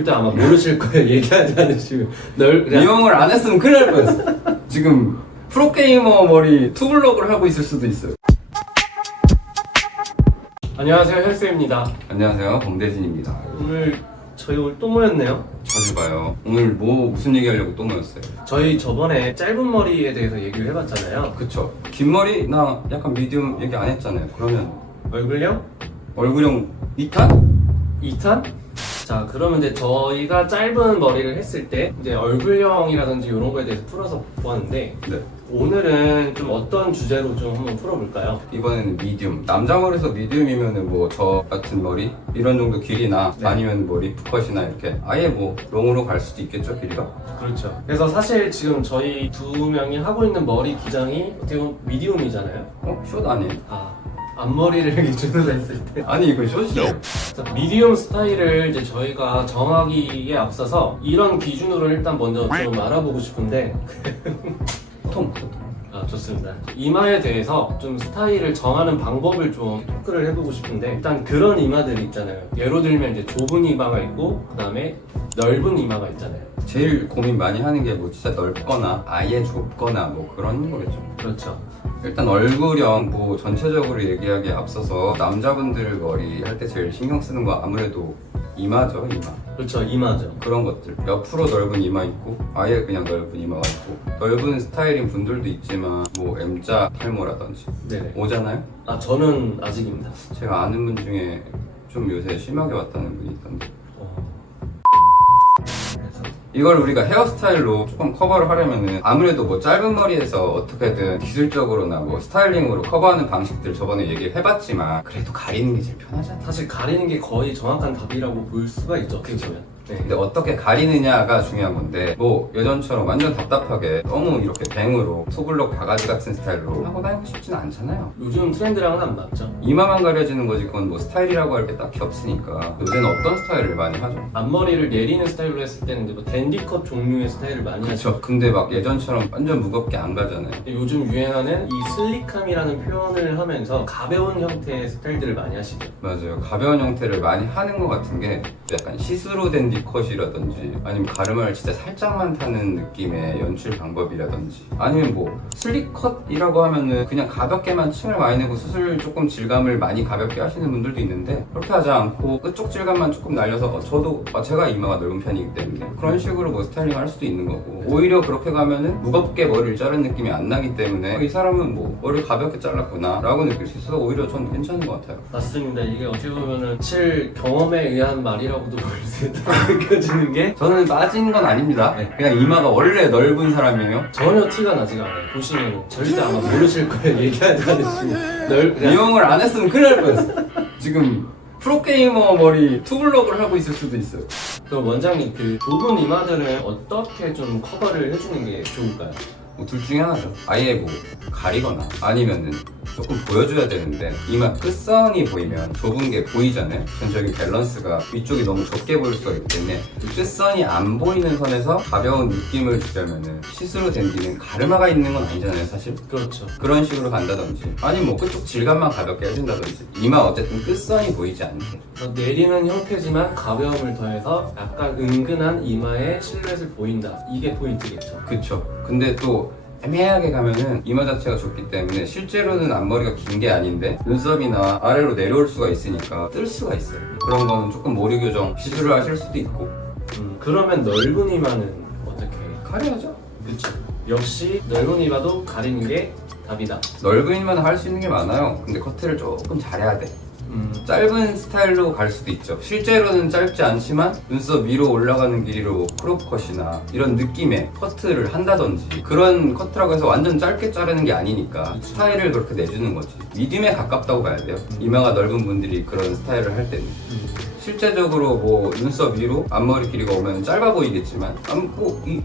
일단 아마 모르실 거예요. 얘기하지 않으시면 그냥 이용을 안 했으면 큰일 날 뻔했어. 지금 프로게이머 머리 투블럭을 하고 있을 수도 있어요. 안녕하세요, 헬스입니다. 안녕하세요, 범대진입니다. 저희 오늘 또 모였네요. 자주 봐요. 오늘 무슨 얘기하려고 또 모였어요? 저희 저번에 짧은 머리에 대해서 얘기를 해봤잖아요. 그쵸. 긴 머리 나 약간 미디움 얘기 안 했잖아요. 그러면 얼굴형 얼굴형 2탄? 2탄? 자, 그러면 이제 저희가 짧은 머리를 했을 때 이제 얼굴형이라든지 이런 거에 대해서 풀어서 보았는데 네. 오늘은 좀 어떤 주제로 좀 한번 풀어볼까요? 이번에는 미디움. 남자 머리에서 미디움이면은 뭐 저 같은 머리 이런 정도 길이나 네. 아니면 뭐 리프컷이나 이렇게 아예 뭐 롱으로 갈 수도 있겠죠, 길이가? 그렇죠. 그래서 사실 지금 저희 두 명이 하고 있는 머리 기장이 어떻게 보면 미디움이잖아요. 숏 아니에요? 앞머리를 기준으로 했을 때 아니 이거 숏이에요. 자, 미디움 스타일을 이제 저희가 정하기에 앞서서 이런 기준으로 일단 먼저 좀 알아보고 싶은데 보통 좋습니다. 이마에 대해서 좀 스타일을 정하는 방법을 좀 토크를 해보고 싶은데 일단 그런 이마들이 있잖아요. 예로 들면 이제 좁은 이마가 있고 그 다음에 넓은 이마가 있잖아요. 제일 고민 많이 하는 게 뭐 진짜 넓거나 아예 좁거나 뭐 그런 거겠죠. 그렇죠. 일단 얼굴형 뭐 전체적으로 얘기하기에 앞서서 남자분들 머리 할 때 제일 신경 쓰는 거 아무래도 이마죠, 이마. 그렇죠. 이마죠. 그런 것들. 옆으로 넓은 이마 있고 아예 그냥 넓은 이마가 있고 넓은 스타일인 분들도 있지만 뭐 M자 탈모라든지 네네. 오잖아요? 저는 아직입니다. 제가 아는 분 중에 좀 요새 심하게 왔다는 분이 있던데 그래서 이걸 우리가 헤어스타일로 조금 커버를 하려면은 아무래도 뭐 짧은 머리에서 어떻게든 기술적으로나 뭐 스타일링으로 커버하는 방식들 저번에 얘기를 해봤지만 그래도 가리는 게 제일 편하잖아. 사실 가리는 게 거의 정확한 답이라고 볼 수가 있죠. 어떻게 보면. 네. 근데 어떻게 가리느냐가 중요한 건데 뭐 예전처럼 완전 답답하게 너무 이렇게 뱅으로 투블럭 바가지 같은 스타일로 하고 다니고 싶지는 않잖아요. 요즘 트렌드랑은 안 맞죠. 이마만 가려지는 거지 그건 뭐 스타일이라고 할 게 딱히 없으니까 요새는 어떤 스타일을 많이 하죠? 앞머리를 내리는 스타일로 했을 때는 이제 뭐 댄디컷 종류의 스타일을 많이 하죠. 그쵸. 근데 막 예전처럼 완전 무겁게 안 가잖아요. 요즘 유행하는 이 슬릭함이라는 표현을 하면서 가벼운 형태의 스타일들을 많이 하시죠. 맞아요. 가벼운 형태를 많이 하는 것 같은 게 약간 시스루 댄디컷이라든지 아니면 가르마를 진짜 살짝만 타는 느낌의 연출 방법이라든지 아니면 뭐 슬릭컷이라고 하면은 그냥 가볍게만 층을 많이 내고 수술 조금 질감을 많이 가볍게 하시는 분들도 있는데 그렇게 하지 않고 끝쪽 질감만 조금 날려서 저도 제가 이마가 넓은 편이기 때문에 그런 식으로 뭐 스타일링 할 수도 있는 거고 오히려 그렇게 가면은 무겁게 머리를 자른 느낌이 안 나기 때문에 이 사람은 뭐 머리를 가볍게 잘랐구나 라고 느낄 수 있어서 오히려 전 괜찮은 것 같아요. 맞습니다. 이게 어떻게 보면은 사실 경험에 의한 말이라고도 볼 수 있다고 느껴지는 게 저는 빠진 건 아닙니다. 네. 그냥 이마가 원래 넓은 사람이에요. 전혀 티가 나지가 않아요. 보시면 절대 아마 모르실 거예요. 얘기하지 않으시면 그냥 이용을 안 했으면 큰일 날 뻔했어. 지금 프로게이머 머리 투블럭을 하고 있을 수도 있어요. 그럼 원장님 그 좁은 이마들은 어떻게 좀 커버를 해주는 게 좋을까요? 뭐 둘 중에 하나죠. 아예 뭐 가리거나 아니면은 조금 보여줘야 되는데 이마 끝선이 보이면 좁은 게 보이잖아요. 전적인 밸런스가 위쪽이 너무 좁게 보일 수가 있기 때문에 끝선이 안 보이는 선에서 가벼운 느낌을 주려면은 시스루 댄디는 가르마가 있는 건 아니잖아요, 사실. 그렇죠. 그런 식으로 간다든지 아니면 뭐 끝쪽 질감만 가볍게 해준다든지 이마 어쨌든 끝선이 보이지 않게 내리는 형태지만 가벼움을 더해서 약간 은근한 이마의 실루엣을 보인다. 이게 포인트겠죠. 그쵸. 근데 또 애매하게 가면은 이마 자체가 좁기 때문에 실제로는 앞머리가 긴 게 아닌데 눈썹이나 아래로 내려올 수가 있으니까 뜰 수가 있어요. 그런 거는 조금 모류 교정 시술을 하실 수도 있고 그러면 넓은 이마는 어떻게 해요? 가려야죠. 그쵸. 역시 넓은 이마도 가리는 게 답이다. 넓은 이마는 할 수 있는 게 많아요. 근데 커트를 조금 잘해야 돼. 짧은 스타일로 갈 수도 있죠. 실제로는 짧지 않지만 눈썹 위로 올라가는 길이로 크롭컷이나 이런 느낌의 커트를 한다든지 그런 커트라고 해서 완전 짧게 자르는 게 아니니까 스타일을 그렇게 내주는 거지. 미디움에 가깝다고 봐야 돼요. 이마가 넓은 분들이 그런 스타일을 할 때는 실제적으로 뭐 눈썹 위로 앞머리 길이가 오면 짧아 보이겠지만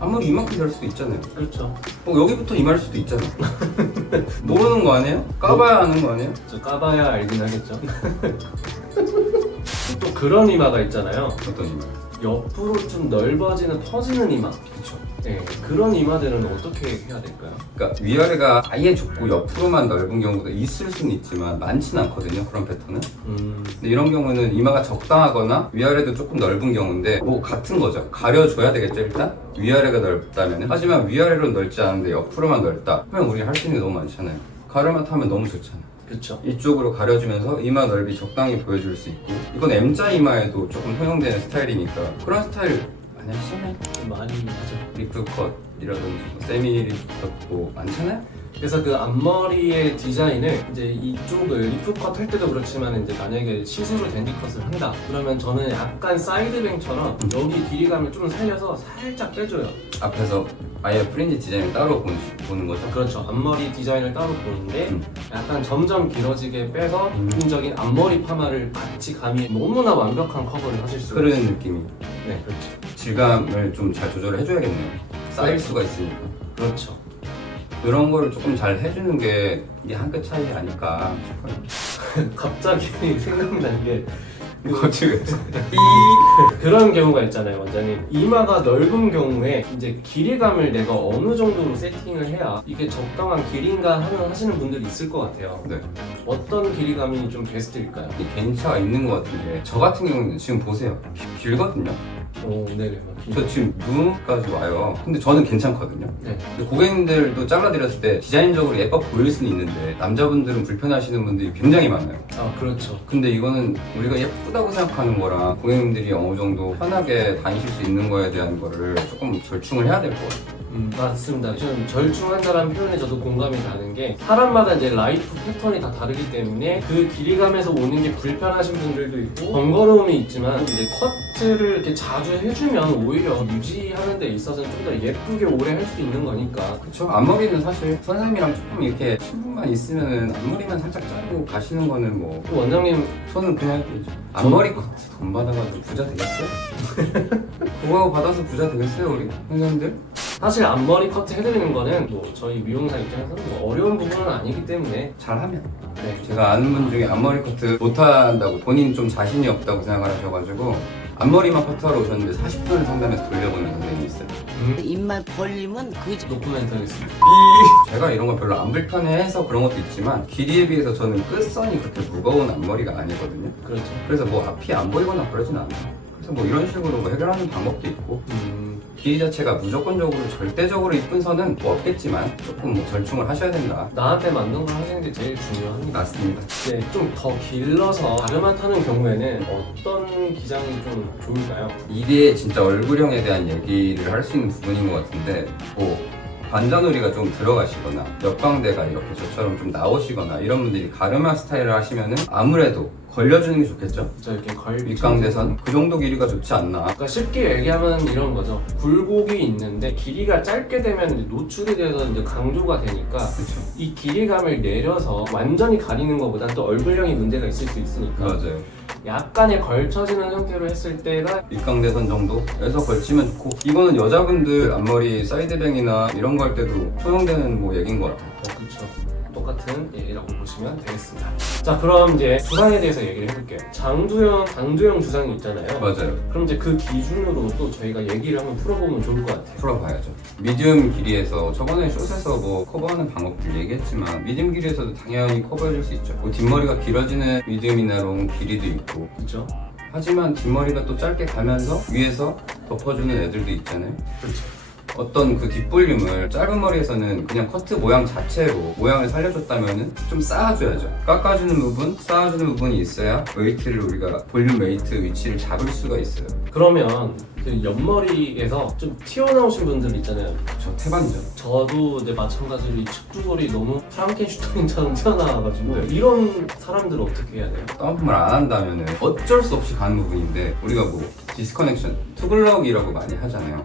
앞머리 이만큼 될 수도 있잖아요. 그렇죠. 여기부터 이마일 수도 있잖아. 모르는 거 아니에요? 까봐야 아는 거 아니에요? 저 까봐야 알긴 하겠죠. 또 그런 이마가 있잖아요. 어떤 이마? 옆으로 좀 넓어지는 퍼지는 이마. 그쵸. 네, 그런 이마들은 어떻게 해야 될까요? 그러니까 위아래가 아예 좁고 옆으로만 넓은 경우도 있을 수는 있지만 많지는 않거든요. 그런 패턴은. 근데 이런 경우는 이마가 적당하거나 위아래도 조금 넓은 경우인데 뭐 같은 거죠. 가려줘야 되겠죠 일단. 위아래가 넓다면. 하지만 위아래로 넓지 않은데 옆으로만 넓다. 그러면 우리가 할 수 있는 게 너무 많잖아요. 가르마 타면 너무 좋잖아요. 그렇죠. 이쪽으로 가려주면서 이마 넓이 적당히 보여줄 수 있고, 이건 M자 이마에도 조금 허용되는 스타일이니까 그런 스타일 많이 하시잖아요. 많이 하죠. 리프컷이라든지 뭐 세미 리프컷 뭐 많잖아요. 그래서 그 앞머리의 디자인을 이제 이쪽을 리프컷 할 때도 그렇지만 이제 만약에 시스루 댄디컷을 한다 그러면 저는 약간 사이드뱅처럼 여기 길이감을 좀 살려서 살짝 빼줘요. 앞에서 아예 프린지 디자인을 따로 보는 거죠. 그렇죠. 앞머리 디자인을 따로 보는데 약간 점점 길어지게 빼서 기본적인 앞머리 파마를 같이 가미 너무나 완벽한 커버를 하실 수가 있어요. 흐르는 느낌이. 네, 그렇죠. 질감을 좀 잘 조절을 해줘야겠네요. 쌓일 수가 있으니까. 그렇죠. 그런 거를 조금 잘 해주는 게 이게 한 끗 차이 아닐까 싶어요. 갑자기 생각난 게 어떻게 그런 경우가 있잖아요, 원장님. 이마가 넓은 경우에 이제 길이감을 내가 어느 정도로 세팅을 해야 이게 적당한 길이인가 하시는 분들이 있을 것 같아요. 네. 어떤 길이감이 좀 베스트일까요? 이 개인차가 있는 것 같은데 저 같은 경우는 지금 보세요. 길거든요. 오, 네네. 저 지금 눈까지 와요. 근데 저는 괜찮거든요. 네. 근데 고객님들도 잘라드렸을 때 디자인적으로 예뻐 보일 수는 있는데 남자분들은 불편하시는 분들이 굉장히 많아요. 아, 그렇죠. 근데 이거는 우리가 예쁘다고 생각하는 거랑 고객님들이 어느 정도 편하게 다니실 수 있는 거에 대한 거를 조금 절충을 해야 될 것 같아요. 맞습니다. 좀 절충한다는 표현에 저도 공감이 가는 게 사람마다 이제 라이프 패턴이 다 다르기 때문에 그 길이감에서 오는 게 불편하신 분들도 있고 번거로움이 있지만 이제 커트를 이렇게 자주 해주면 오히려 유지하는 데 있어서는 좀 더 예쁘게 오래 할 수 있는 거니까. 그쵸? 앞머리는 사실 선생님이랑 조금 이렇게 친분만 있으면은 앞머리만 살짝 자르고 가시는 거는 뭐 또 원장님 저는 그냥 되죠. 앞머리 커트 돈 받아가지고 부자 되겠어요? 그거 받아서 부자 되겠어요 우리 선생님들? 사실 앞머리 커트 해드리는 거는 뭐 저희 미용사 입장에서는 뭐 어려운 부분은 아니기 때문에 잘하면. 네. 제가 아는 분 중에 앞머리 커트 못한다고 본인 좀 자신이 없다고 생각을 하셔가지고 앞머리만 커트하러 오셨는데 40분을 상담해서 돌려보는 선생님이 있어요. 입만 벌리면 그지. 노코멘트 하겠습니다. 제가 이런 거 별로 안 불편해해서 그런 것도 있지만 길이에 비해서 저는 끝선이 그렇게 무거운 앞머리가 아니거든요. 그렇죠. 그래서 뭐 앞이 안 보이거나 그러진 않아요. 그래서 뭐 이런 식으로 뭐 해결하는 방법도 있고 길이 자체가 무조건적으로 절대적으로 이쁜 선은 뭐 없겠지만 조금 뭐 절충을 하셔야 된다. 나한테 맞는 걸 하는 게 제일 중요합니다. 맞습니다. 네, 좀 더 길러서 가르마 타는 경우에는 어떤 기장이 좀 좋을까요? 이게 진짜 얼굴형에 대한 얘기를 할 수 있는 부분인 것 같은데 뭐 관자놀이가 좀 들어가시거나 옆광대가 이렇게 저처럼 좀 나오시거나 이런 분들이 가르마 스타일을 하시면은 아무래도 걸려주는 게 좋겠죠? 저 이렇게 윗광대선 그 정도 길이가 좋지 않나. 그러니까 쉽게 얘기하면 이런 거죠. 굴곡이 있는데 길이가 짧게 되면 이제 노출이 돼서 이제 강조가 되니까 그렇죠. 이 길이감을 내려서 완전히 가리는 것보다 또 얼굴형이 문제가 있을 수 있으니까 맞아요. 약간의 걸쳐지는 형태로 했을 때가 윗광대선 정도에서 걸치면 좋고 이거는 여자분들 앞머리 사이드뱅이나 이런 거 할 때도 소용되는 뭐 얘기인 것 같아요. 그렇죠. 똑같은 얘기라고 보시면 되겠습니다. 자, 그럼 이제 주상에 대해서 얘기를 해볼게요. 장두형, 강두형 주상이 있잖아요. 맞아요. 그럼 이제 그 기준으로 또 저희가 얘기를 한번 풀어보면 좋을 것 같아요. 풀어봐야죠. 미디움 길이에서 저번에 숏에서 뭐 커버하는 방법들 얘기했지만 미디움 길이에서도 당연히 커버해줄 수 있죠. 뭐 뒷머리가 길어지는 미디움이나 롱 길이도 있고 그렇죠? 하지만 뒷머리가 또 짧게 가면서 위에서 덮어주는 애들도 있잖아요. 그렇죠. 어떤 그 뒷볼륨을 짧은 머리에서는 그냥 커트 모양 자체로 모양을 살려줬다면은 좀 쌓아줘야죠. 깎아주는 부분, 쌓아주는 부분이 있어야 웨이트를 우리가 볼륨 웨이트 위치를 잡을 수가 있어요. 그러면 그 옆머리에서 좀 튀어나오신 분들 있잖아요. 저 태반이죠. 저도 이제 마찬가지로 이 측두골이 너무 프랑켄슈타인처럼 튀어나와가지고 이런 사람들은 어떻게 해야 돼요? 다운펌을 안 한다면은 어쩔 수 없이 가는 부분인데 우리가 뭐 디스커넥션, 투블럭이라고 많이 하잖아요.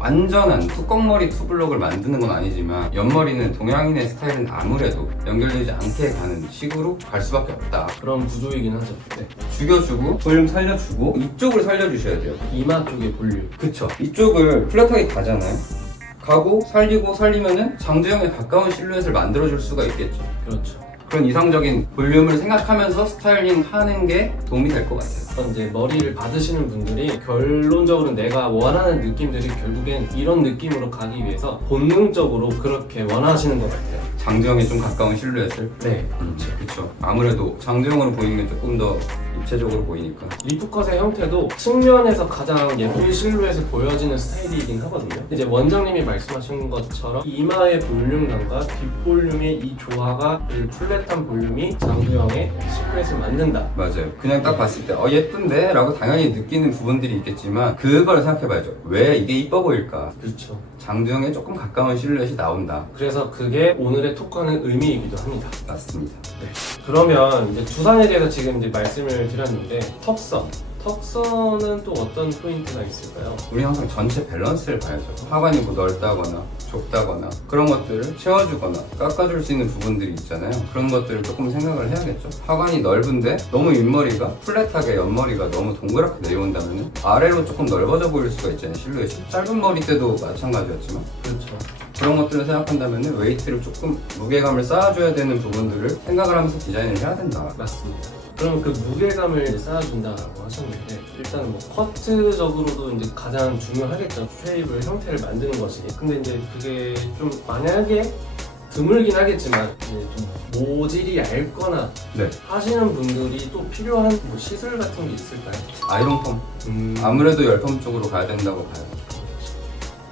완전한 뚜껑머리 투블럭을 만드는 건 아니지만 옆머리는 동양인의 스타일은 아무래도 연결되지 않게 가는 식으로 갈 수밖에 없다. 그런 구조이긴 하죠. 네. 죽여주고 볼륨 살려주고 이쪽을 살려주셔야 돼요. 이마 쪽의 볼륨. 그쵸. 이쪽을 플랫하게 가잖아요. 가고 살리고 살리면은 장두형에 가까운 실루엣을 만들어줄 수가 있겠죠. 그렇죠. 그런 이상적인 볼륨을 생각하면서 스타일링 하는 게 도움이 될 것 같아요. 이제 머리를 받으시는 분들이 결론적으로 내가 원하는 느낌들이 결국엔 이런 느낌으로 가기 위해서 본능적으로 그렇게 원하시는 것 같아요. 장두영에 좀 가까운 실루엣을. 네. 그렇죠. 아무래도 장두영으로 보이는 게 조금 더 입체적으로 보이니까. 리프컷의 형태도 측면에서 가장 예쁜 실루엣을 보여지는 스타일이긴 하거든요. 이제 원장님이 말씀하신 것처럼 이마의 볼륨감과 뒷볼륨의 이 조화가 이 플랫한 볼륨이 장두영의 실루엣을 만든다. 맞아요. 그냥 딱 봤을 때 예쁜데? 라고 당연히 느끼는 부분들이 있겠지만 그걸 생각해봐야죠. 왜 이게 이뻐 보일까? 그렇죠. 장두영에 조금 가까운 실루엣이 나온다. 그래서 그게 오늘의 토크의 의미이기도 합니다. 맞습니다. 그러면 이제 두상에 대해서 지금 이제 말씀을 드렸는데 턱선은 또 어떤 포인트가 있을까요? 우리 항상 전체 밸런스를 봐야죠. 하관이 뭐 넓다거나 좁다거나 그런 것들을 채워주거나 깎아줄 수 있는 부분들이 있잖아요. 그런 것들을 조금 생각을 해야겠죠. 하관이 넓은데 너무 윗머리가 플랫하게 옆머리가 너무 동그랗게 내려온다면 아래로 조금 넓어져 보일 수가 있잖아요. 실루엣이 짧은 머리 때도 마찬가지였지만 그렇죠. 그런 것들을 생각한다면 웨이트를 조금 무게감을 쌓아줘야 되는 부분들을 생각을 하면서 디자인을 해야 된다. 맞습니다. 그럼 그 무게감을 쌓아준다라고 하셨는데 일단 뭐 커트적으로도 이제 가장 중요하겠죠. 쉐입을 형태를 만드는 것이. 근데 이제 그게 좀 만약에 드물긴 하겠지만 이제 좀 모질이 얇거나 네. 하시는 분들이 또 필요한 뭐 시술 같은 게 있을까요? 아이롱 펌. 아무래도 열펌 쪽으로 가야 된다고 봐요.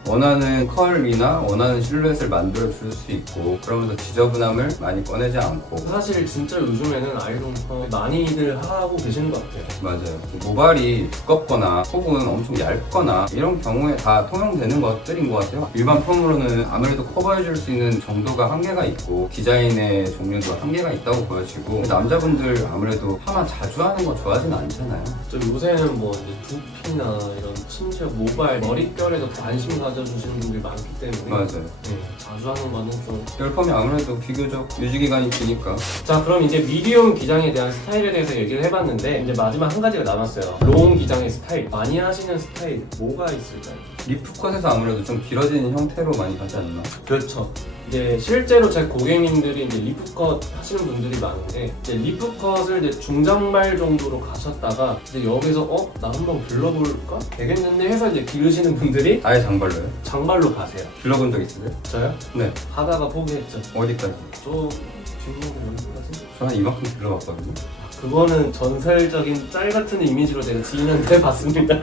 원하는 컬이나 원하는 실루엣을 만들어 줄 수 있고 그러면서 지저분함을 많이 꺼내지 않고. 사실 진짜 요즘에는 아이롱펌 많이들 하고 계시는 것 같아요. 맞아요. 모발이 두껍거나 혹은 엄청 얇거나 이런 경우에 다 통용되는 것들인 것 같아요. 일반 펌으로는 아무래도 커버해줄 수 있는 정도가 한계가 있고 디자인의 종류도 한계가 있다고 보여지고 남자분들 아무래도 파마 자주 하는 거 좋아하지는 않잖아요. 좀 요새는 뭐 이제 두피나 이런 심지어 모발, 머릿결에도 관심 가져주시는 분들이 많기 때문에 맞아요. 네, 자주 하는 거는 좀. 열펌이 아무래도 비교적 유지기간이 기니까. 자, 그럼 이제 미디움 기장에 대한 스타일에 대해서 얘기를 해봤는데 이제 마지막 한 가지가 남았어요. 롱 기장의 스타일. 많이 하시는 스타일 뭐가 있을까요? 리프컷에서 아무래도 좀 길어지는 형태로 많이 가지 않나? 그렇죠. 이제 실제로 제 고객님들이 이제 리프컷 하시는 분들이 많은데 이제 리프컷을 이제 중장발 정도로 가셨다가 이제 여기서 나 한번 길러볼까? 되겠는데 해서 이제 기르시는 분들이 아예 장발로요? 장발로 가세요. 길러본 적 있으세요? 저요? 네. 하다가 포기했죠. 어디까지? 저 뒷목을 여기까지? 저 한 이만큼 길러봤거든요. 그거는 전설적인 짤 같은 이미지로 제가 지인한테 봤습니다.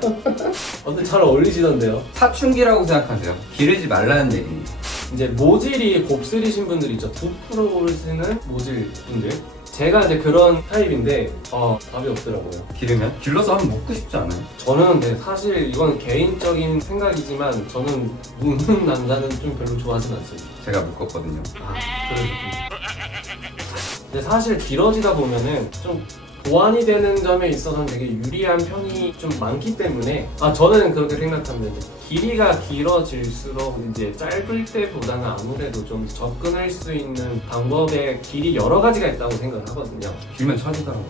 근데 잘 어울리시던데요. 사춘기라고 생각하세요. 기르지 말라는 얘기입니다. 이제 모질이 곱슬이신 분들 있죠. 9% 오르시는 모질 분들. 제가 이제 그런 타입인데 답이 없더라고요. 기르면? 길러서 한번 먹고 싶지 않아요? 저는 근데 사실 이건 개인적인 생각이지만 저는 무는 남자는 좀 별로 좋아하진 않습니다. 제가 묶었거든요. 그러셨군요. 근데 사실 길어지다 보면은 좀 보완이 되는 점에 있어서는 되게 유리한 편이 좀 많기 때문에 저는 그렇게 생각합니다. 길이가 길어질수록 이제 짧을 때보다는 아무래도 좀 접근할 수 있는 방법의 길이 여러 가지가 있다고 생각을 하거든요. 길면 처지더라고요.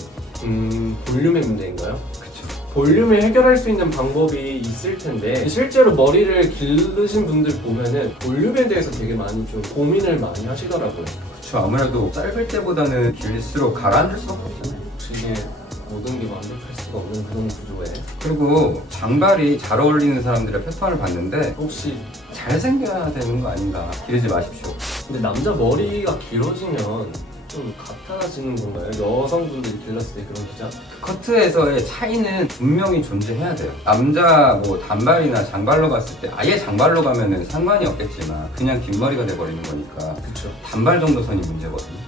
볼륨의 문제인가요? 그쵸. 볼륨을 해결할 수 있는 방법이 있을 텐데 실제로 머리를 기르신 분들 보면은 볼륨에 대해서 되게 많이 좀 고민을 많이 하시더라고요. 그쵸. 아무래도 짧을 때보다는 길수록 가라앉을 수밖에 없잖아요. 이게 모든 게 완벽할 수가 없는 그런 구조에 그리고 장발이 잘 어울리는 사람들의 패턴을 봤는데 혹시 잘생겨야 되는 거 아닌가. 기르지 마십시오. 근데 남자 머리가 길어지면 좀 같아지는 건가요? 여성분들이 길렀을 때 그런 기장? 커트에서의 차이는 분명히 존재해야 돼요. 남자 뭐 단발이나 장발로 갔을 때 아예 장발로 가면은 상관이 없겠지만 그냥 긴 머리가 돼버리는 거니까 그쵸. 단발 정도 선이 문제거든요.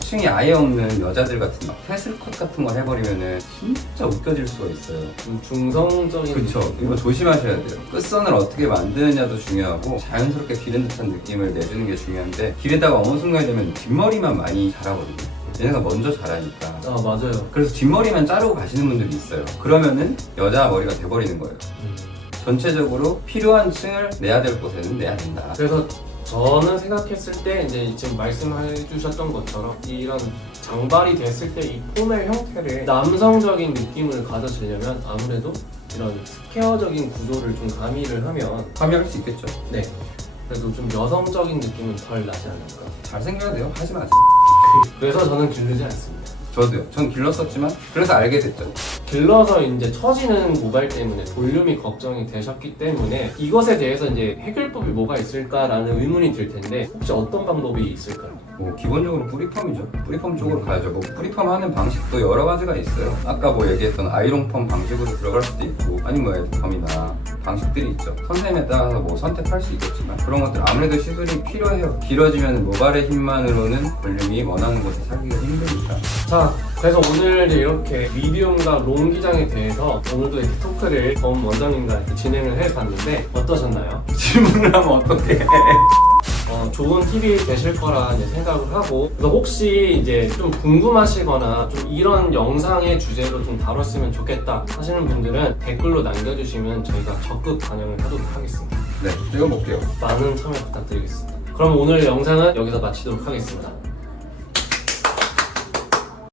층이 아예 없는 여자들 같은 막 패슬컷 같은 걸 해버리면은 진짜 웃겨질 수가 있어요. 좀 중성적인 그쵸. 이거 조심하셔야 돼요. 끝선을 어떻게 만드느냐도 중요하고 자연스럽게 기른 듯한 느낌을 내주는 게 중요한데 기르다가 어느 순간이 되면 뒷머리만 많이 자라거든요. 얘네가 먼저 자라니까. 맞아요. 그래서 뒷머리만 자르고 가시는 분들이 있어요. 그러면은 여자 머리가 돼버리는 거예요. 전체적으로 필요한 층을 내야 될 곳에는 내야 된다. 그래서 저는 생각했을 때 이제 지금 말씀해 주셨던 것처럼 이런 장발이 됐을 때 이 폼의 형태를 남성적인 느낌을 가져주려면 아무래도 이런 스퀘어적인 구조를 좀 가미를 하면 가미할 수 있겠죠. 네 그래도 좀 여성적인 느낌은 덜 나지 않을까. 잘생겨야 돼요. 하지 마세요. 그래서 저는 기르지 않습니다. 저도요. 전 길렀었지만 그래서 알게 됐죠. 길러서 이제 처지는 모발 때문에 볼륨이 걱정이 되셨기 때문에 이것에 대해서 이제 해결법이 뭐가 있을까라는 의문이 들 텐데 혹시 어떤 방법이 있을까요? 뭐 기본적으로 뿌리펌이죠. 뿌리펌 쪽으로 가야죠. 뭐 뿌리펌 하는 방식도 여러 가지가 있어요. 아까 뭐 얘기했던 아이롱펌 방식으로 들어갈 수도 있고 아니면 뭐 에드펌이나 방식들이 있죠. 선생님에 따라서 뭐 선택할 수 있겠지만 그런 것들 아무래도 시술이 필요해요. 길어지면 모발의 힘만으로는 볼륨이 원하는 곳에 살기가 힘드니까. 자, 그래서 오늘 이렇게 미디움과 롱 기장에 대해서 오늘도 이렇게 토크를 범 원장님과 이렇게 진행을 해봤는데 어떠셨나요? 질문을 하면 어떡해. 좋은 팁이 되실 거라 이제 생각을 하고 그래서 혹시 이제 좀 궁금하시거나 좀 이런 영상의 주제로 좀 다뤘으면 좋겠다 하시는 분들은 댓글로 남겨주시면 저희가 적극 반영을 하도록 하겠습니다. 네, 찍어볼게요. 많은 참여 부탁드리겠습니다. 그럼 오늘 영상은 여기서 마치도록 하겠습니다.